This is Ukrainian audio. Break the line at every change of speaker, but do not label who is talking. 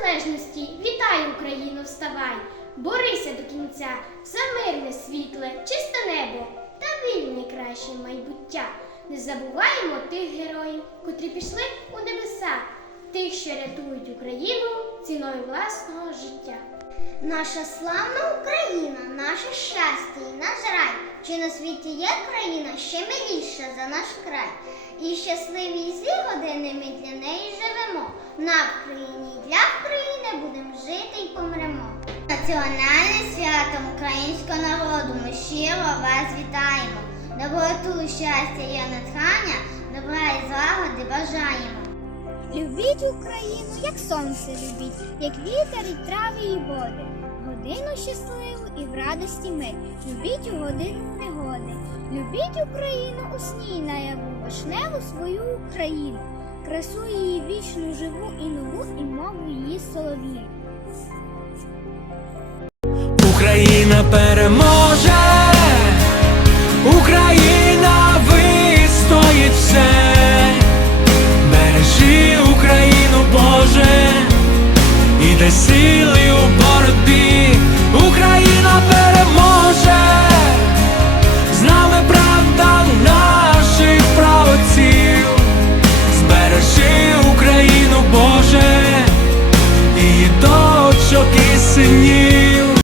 незалежності, вітай Україну, вставай, борися до кінця за мирне світле, чисте небо та вільне краще майбуття. Не забуваємо тих героїв, котрі пішли у небеса, тих, що рятують Україну ціною власного життя.
Наша славна Україна, наше щастя і наш рай. Чи на світі є країна ще миліша за наш край? І щасливі і години ми для неї живемо. На Вкраїні і для України будемо жити і помремо. Національним святом українського народу ми щиро вас вітаємо. Доброту, щастя і натхання, добра і злагоди бажаємо.
Любіть Україну, як сонце любіть, як вітер і трави і води. Годину щасливу і в радості ми. Любіть у годину негоди. Любіть Україну у сні наяву, вишневу свою Україну, красу її вічну живу і нову, і мову її солов'їну.
Україна переможе, Україна вистоїть все, бережи Україну, Боже, і дай сили у боротьбі.